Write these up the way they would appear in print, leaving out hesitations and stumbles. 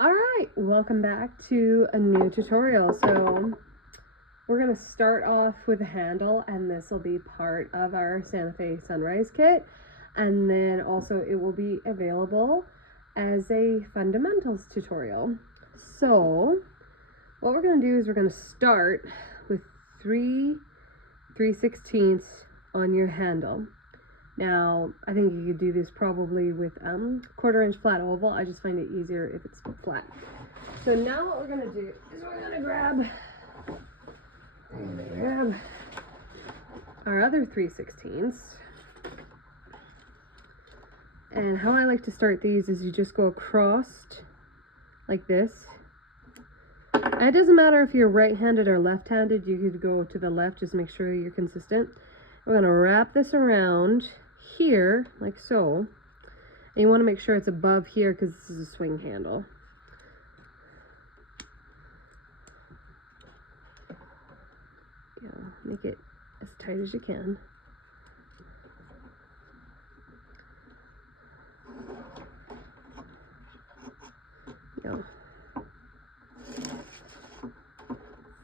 Alright, welcome back to a new tutorial. So we're going to start off with a handle, and this will be part of our Santa Fe Sunrise kit, and then also it will be available as a fundamentals tutorial. So what we're going to do is we're going to start with 3/16 on your handle. Now, I think you could do this probably with 1/4 inch flat oval. I just find it easier if it's flat. So now what we're gonna do is we're gonna grab our other 3/16. And how I like to start these is you just go across like this. And it doesn't matter if you're right-handed or left-handed, you could go to the left, just make sure you're consistent. We're gonna wrap this around here, like so. And you wanna make sure it's above here because this is a swing handle. Make it as tight as you can. Go.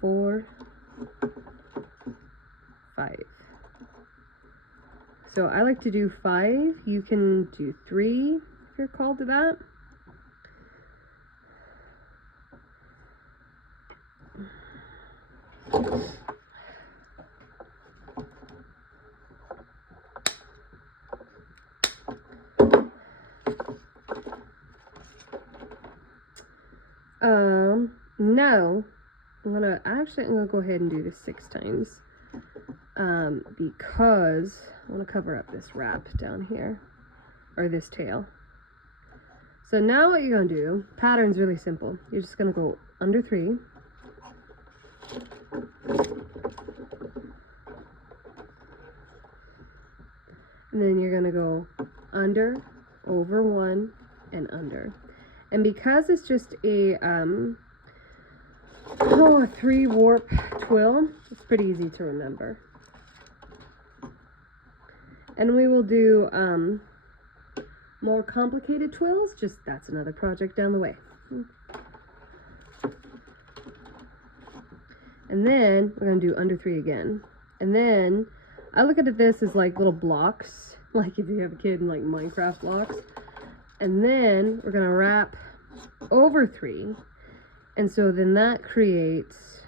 4, 5. So I like to do 5. You can do 3 if you're called to that. Now I'm gonna go ahead and do this 6 times because I want to cover up this wrap down here, or this tail. So now what you're gonna do, pattern's really simple. You're just gonna go under 3, and then you're gonna go under, over 1, and under. And because it's just a 3 warp twill, it's pretty easy to remember. And we will do more complicated twills, just that's another project down the way. And then we're gonna do under 3 again. And then I look at this as like little blocks, like if you have a kid in like Minecraft blocks. And then we're gonna wrap over 3. And so then that creates,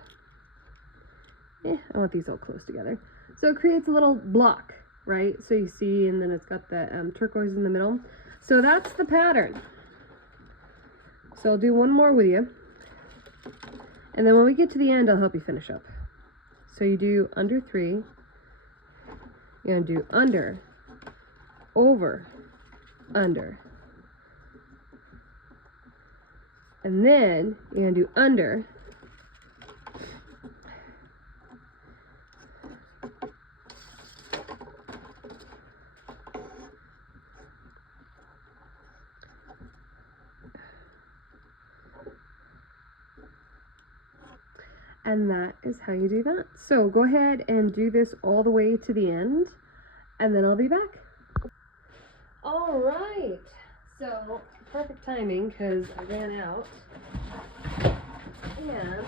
I want these all close together. So it creates a little block, right? So you see, and then it's got the turquoise in the middle. So that's the pattern. So I'll do one more with you. And then when we get to the end, I'll help you finish up. So you do under 3. You're gonna do under, over, under. And then you're gonna do under, and that is how you do that. So go ahead and do this all the way to the end, and then I'll be back. All right, so perfect timing because I ran out. And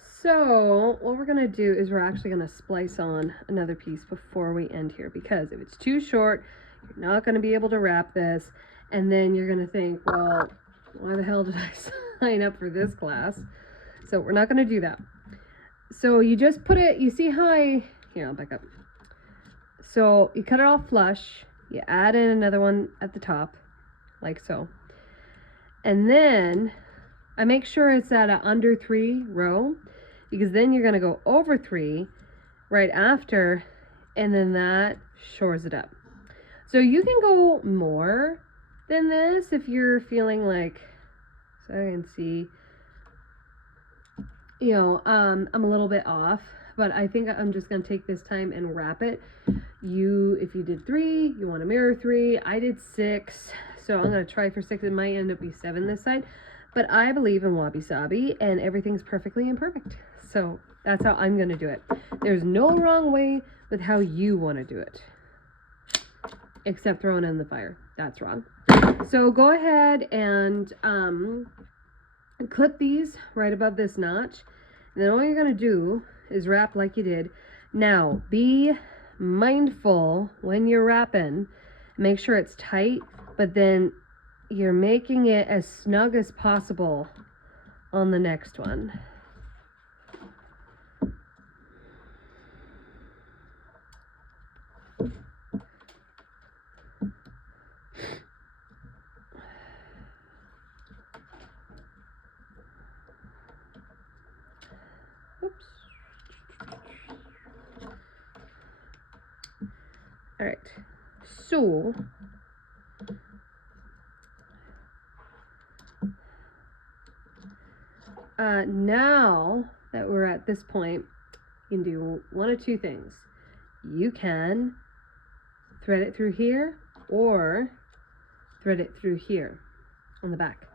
so what we're gonna do is we're actually gonna splice on another piece before we end here, because if it's too short, you're not gonna be able to wrap this, and then you're gonna think, well, why the hell did I sign up for this class? So we're not gonna do that. So you just put it, you see how here, I'll back up. So you cut it off flush, you add in another one at the top, like so. And then I make sure it's at a under 3 row, because then you're gonna go over 3 right after, and then that shores it up. So you can go more than this if you're feeling like, so I can see, you know, I'm a little bit off, but I think I'm just gonna take this time and wrap it. If you did 3, you want to mirror 3. I did 6, so I'm gonna try for 6. It might end up be 7 this side, But I believe in wabi sabi, and everything's perfectly imperfect. So that's how I'm going to do it. There's no wrong way with how you want to do it. Except throwing it in the fire. That's wrong. So go ahead and clip these right above this notch. And then all you're going to do is wrap like you did. Now, be mindful when you're wrapping. Make sure it's tight, but then you're making it as snug as possible on the next one. Oops. All right. So now that we're at this point, you can do one of two things. You can thread it through here or thread it through here on the back.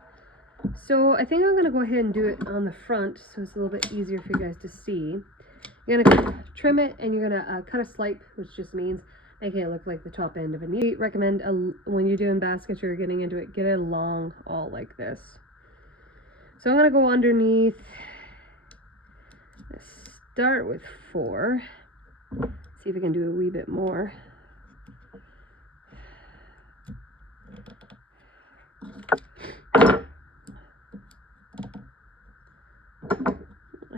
So I think I'm going to go ahead and do it on the front so it's a little bit easier for you guys to see. You're going to trim it and you're going to cut a slipe, which just means making it look like the top end of it. You recommend when you're doing baskets or you're getting into it, get it along all like this. So I'm going to go underneath. Let's start with 4. See if I can do a wee bit more. I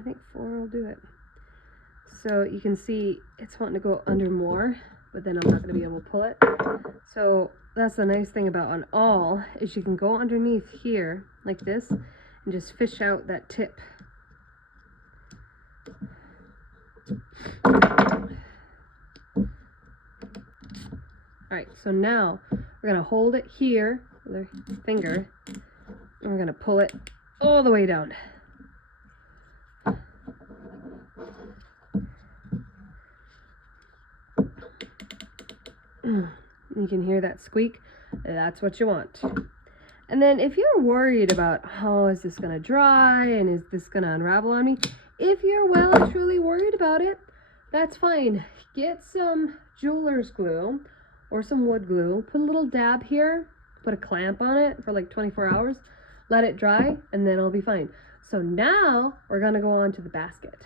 think 4 will do it. So you can see it's wanting to go under more, but then I'm not going to be able to pull it. So that's the nice thing about an awl, is you can go underneath here like this and just fish out that tip. Alright, so now we're going to hold it here with our finger and we're going to pull it all the way down. You can hear that squeak. That's what you want. And then if you're worried about, oh, is this going to dry and is this going to unravel on me? If you're well and truly worried about it, that's fine. Get some jeweler's glue or some wood glue. Put a little dab here. Put a clamp on it for like 24 hours. Let it dry and then it'll be fine. So now we're going to go on to the basket.